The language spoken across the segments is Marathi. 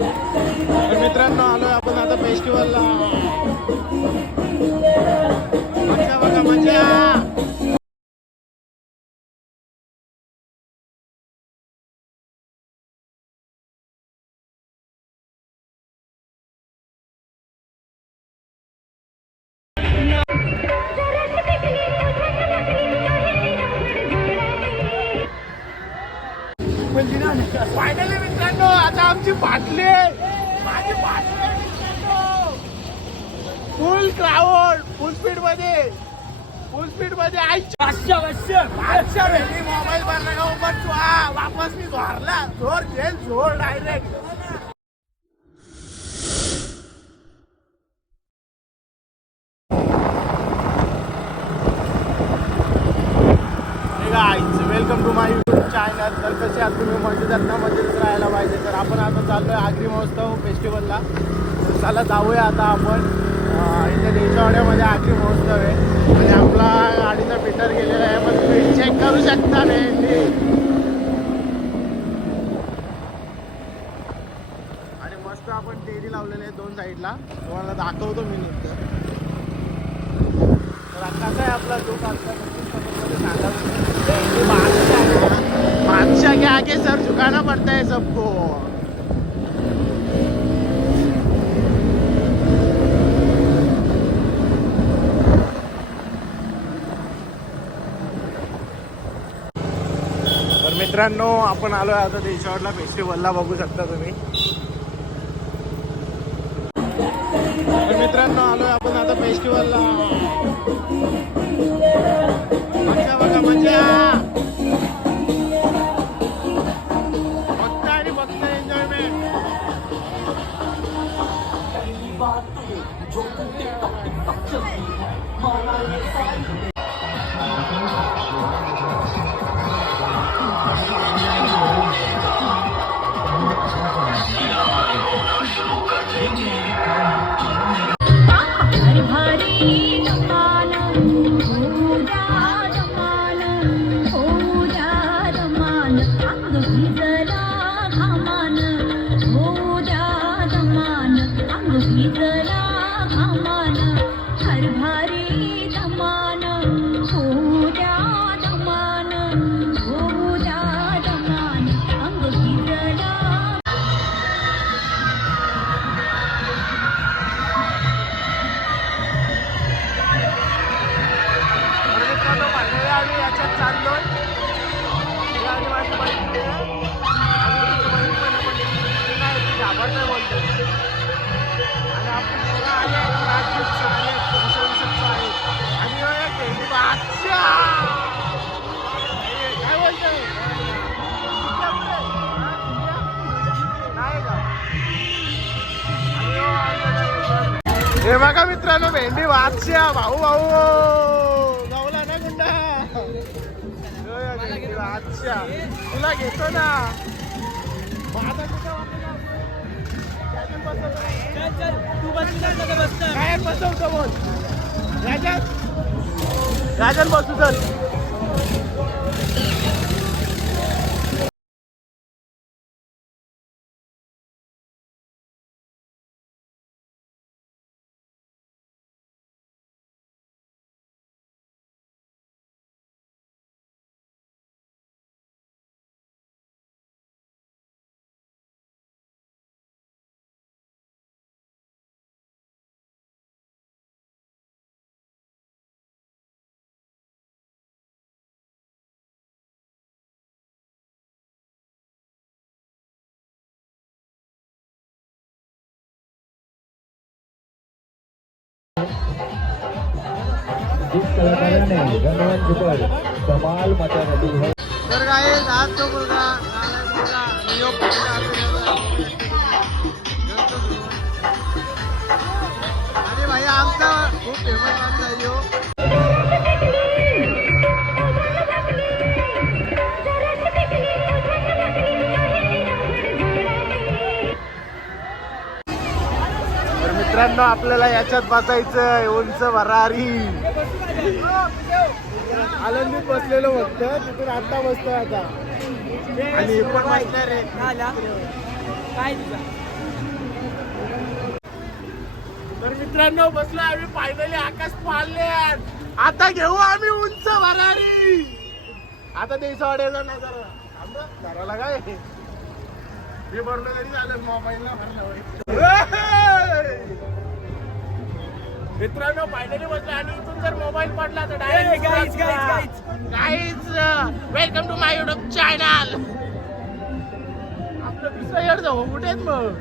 तर मित्रांनो आलोय आपण आता फेस्टिवलला. मजा बघा मजा. फायनली मित्रांनो आता आमची बाटली माझी बाटली मित्रांनो. फुल क्राऊड फुल स्पीड मध्ये मोबाईल भरला का उपर वापस मी धरला जोर घेल जोर direct. Welcome to my YouTube channel. तर कसे आहात तुम्ही? मजेतच राहायला पाहिजे. तर आपण आता चाललो आहे आगरी महोत्सव फेस्टिवलला. चला जाऊया आता आपण. इथे देशवाड्यामध्ये आगरी महोत्सव आहे आणि आपला गाडीचा फिटर गेलेला आहे. पण तुम्ही चेक करू शकता भेंडी. आणि मस्त आपण टेरी लावलेले आहे दोन साईडला. तुम्हाला दाखवतो मी नुसतं. तर कसा आहे आपला लुक आता सांगा. बादशाह के आगे सर झुकाना पड़ता है सबको. तर मित्रांनो आपण आलोय आता देशवाडला फेस्टिवलला. बघू शकता तुम्ही. तर मित्रांनो आलोय आपण आता फेस्टिवलला. मजा बघा मजा. हे बघा मित्रांनो भेंडी बादशाह. भाऊ गावला ना गुंडा. भेंडी बादशाह तुला घेतो ना. काय बसवतो बोल राजन बसू चल. जिस कलाकारा ने गणवंत पर कमाल मचा रही है. तर काय आज तो मुलगा अरे भाई आमचा खूप फेमस माणूस आहे हो. तर मित्रांनो आपल्याला याच्यात बसायचं उंच भरारी. आनंदीत बसलेलो फक्त तिथून आता बसतोय आता. आणि पण बसणार रे. तर मित्रांनो बसलो आम्ही फायनली आकाश पाळले. आता घेऊ आम्ही उंच भरारी. आता देशवाड्याचा नजारा घराला काय मी भरलं तरी झालं मोबाईलला भरलं. मित्रांनो फायनली बसलो आणि इथून जर मोबाईल पडला तर direct guys welcome to my YouTube channel. आपलं दुसरं येड जाऊ कुठेच मग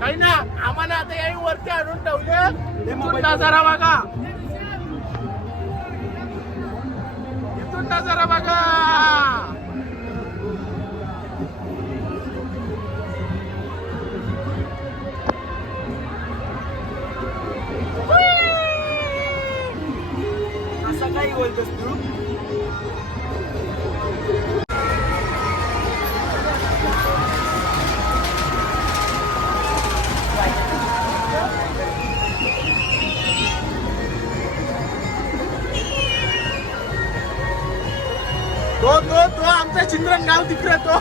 काही ना आम्हाला आता याही वरती आणून ठेवले. इथून नजारा बघा, इथून नजारा बघा. असं काही बोलतोस तू? तो आमचा चित्रण गाव तिकडे तो.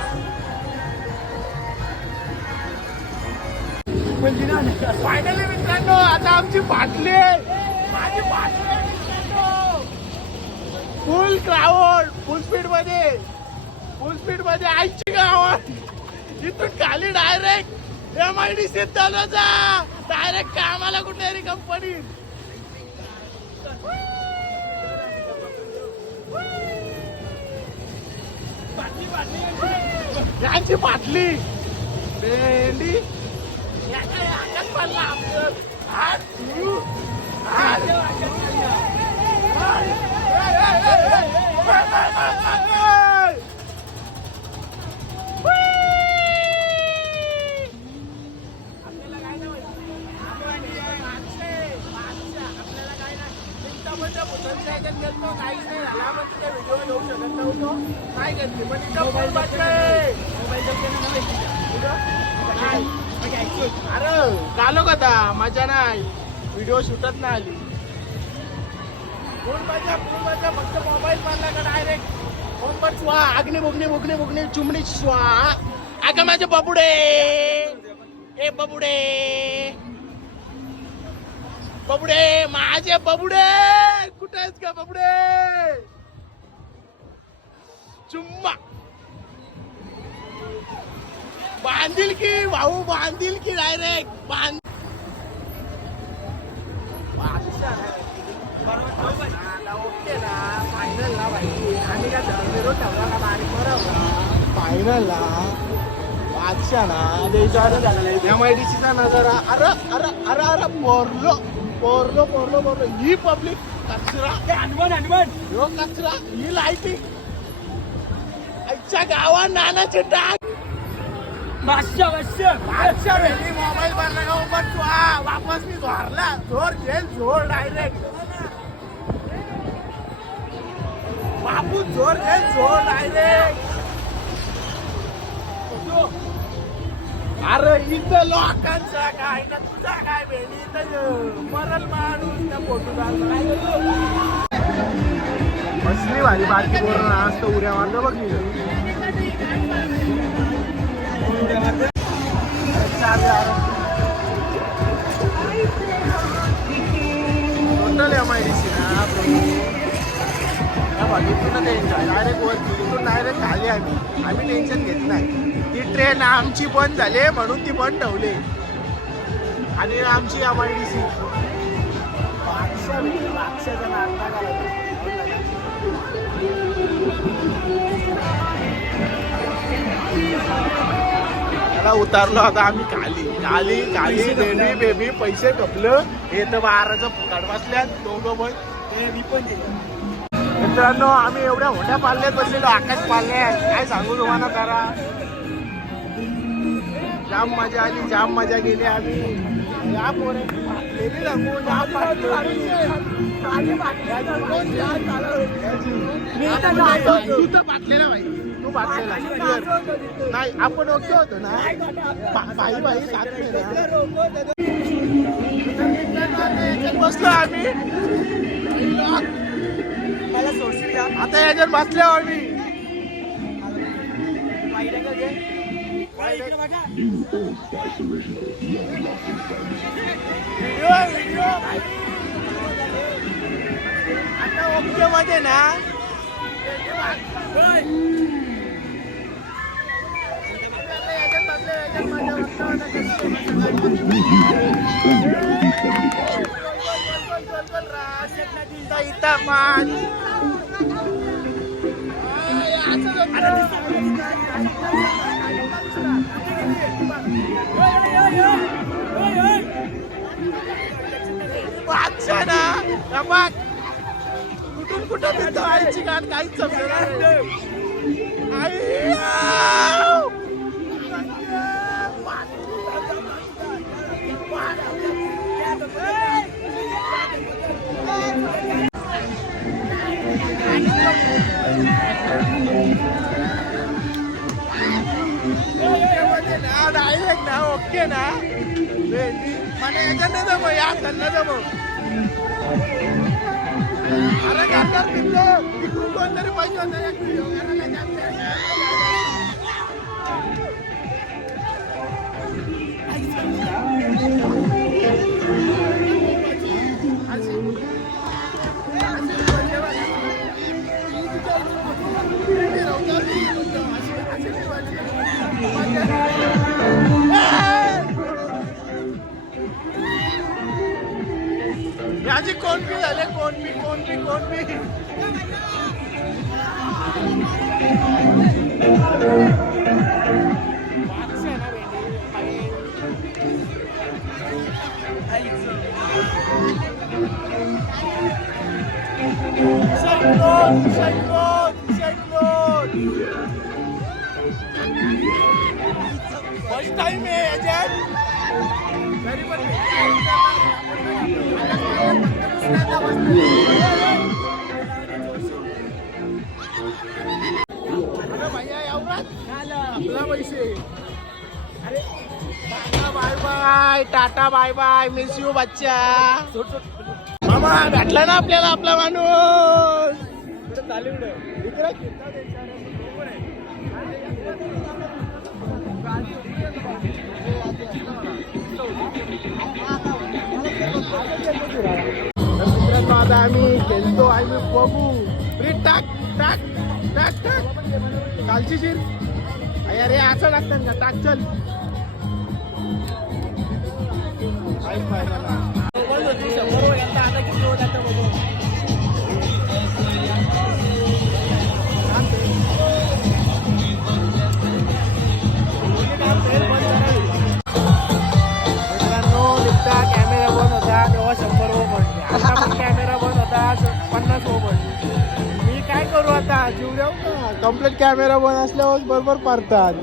फायनली मित्रांनो आता आमची बाटली माझी बाटली फुल क्राऊड फुल स्पीड मध्ये आईची गावात. इथून खाली डायरेक्ट MIDC चालवायचा डायरेक्ट कामाला कुठेतरी कंपनी. यांची बाटली भेंडी आकाश पाडला आपलं. अरे गालो का मजा नाही व्हिडिओ शूटच नाही आली. फुल मजा फक्त मोबाईल पाडला का डायरेक्ट बंबर स्वा अग्नी बुगणी चुमडी स्वा. अगं माझे बबुडे ए बबुडे माझे बबुडे कुठे आहेस का बबुडे. चुम्मा बांधील की डायरेक्ट बांध. ओके ना फायनल ना भाई आम्ही काय ठेवला ना बारीक बरोबर फायनल ना बादशा ना MIDC चा नजारा. अरे पोरलो ही पब्लिक कचरा यो कचरा ही लाईटिंग आजच्या गावात नानाचे डाग. बादशा भेटली मोबाईल भरला का उपर तू वापस मी धरला जोर डायरेक्ट बापू जोर डायरेक्ट. अरे इथं लोकांचा काय ना तुझा काय भेटी इथं मरल माणूस त्या फोटोदार बसली भारी बारकी बोलून आज तर उड्या मारलं बघ मी. टोटल MIDC ना बघितलं टेन्शन डायरेक्ट वरती इथून डायरेक्ट खाली आम्ही टेन्शन घेत नाही. ती ट्रेन आमची बंद झाली म्हणून ती बंद ठेवली आणि आमची MIDC उतारलो आता आम्ही खाली बेबी पैसे कपलं हे तर 12चं फुकाट बसल्यात दोघं पण ते मी पण. मित्रांनो आम्ही एवढ्या मोठ्या पाल्यात बसलेलो आकाश पाल्यात काय सांगू तुम्हाला करा. जाम मजा गेली आम्ही. या पोरांची फाटलेली सांगू जाम तू तर फाटलेला भाई तू फाटलेला नाही आपण ओके होतो ना बाई साथ बसलो आम्ही. मला सोडशील का आता याच्यात बसल्यावर आम्ही व्हिडिओ आता ओके मध्ये ना अच्छा ना बघ कुठून कुठं देतो आईची गाण काहीच समजणार डायरेक्ट ना ओके ना मला याच्यात नाही जमो या त्यांना जमो अरे गाणार तिकडून कोणतरी पाहिजे याची कोण बी झाले कोण बी फर्स्ट टाइम आहे याच्यात तरी पण आपला पैसे अरे bye bye tata bye bye miss you बच्चा मामा भेटला ना आपल्याला आपला माणूस मित्रांनो आता आम्ही खेळतो आम्ही बघू टाक टाक टाक टाक कालची शिर अरे असं लागतं का टाक चल कॅमेरा बंद होता तेव्हा 100 पडले आता पण कॅमेरा बंद होता 50 पडले मी काय करू आता जीव देऊ का कम्प्लीट कॅमेरा बंद असल्यावर बरोबर पारतात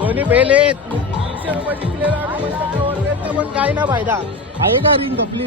कोणी बेल आहेत 100 रुपये जिंकलेला पण काय ना फायदा आहे का रिंग कपली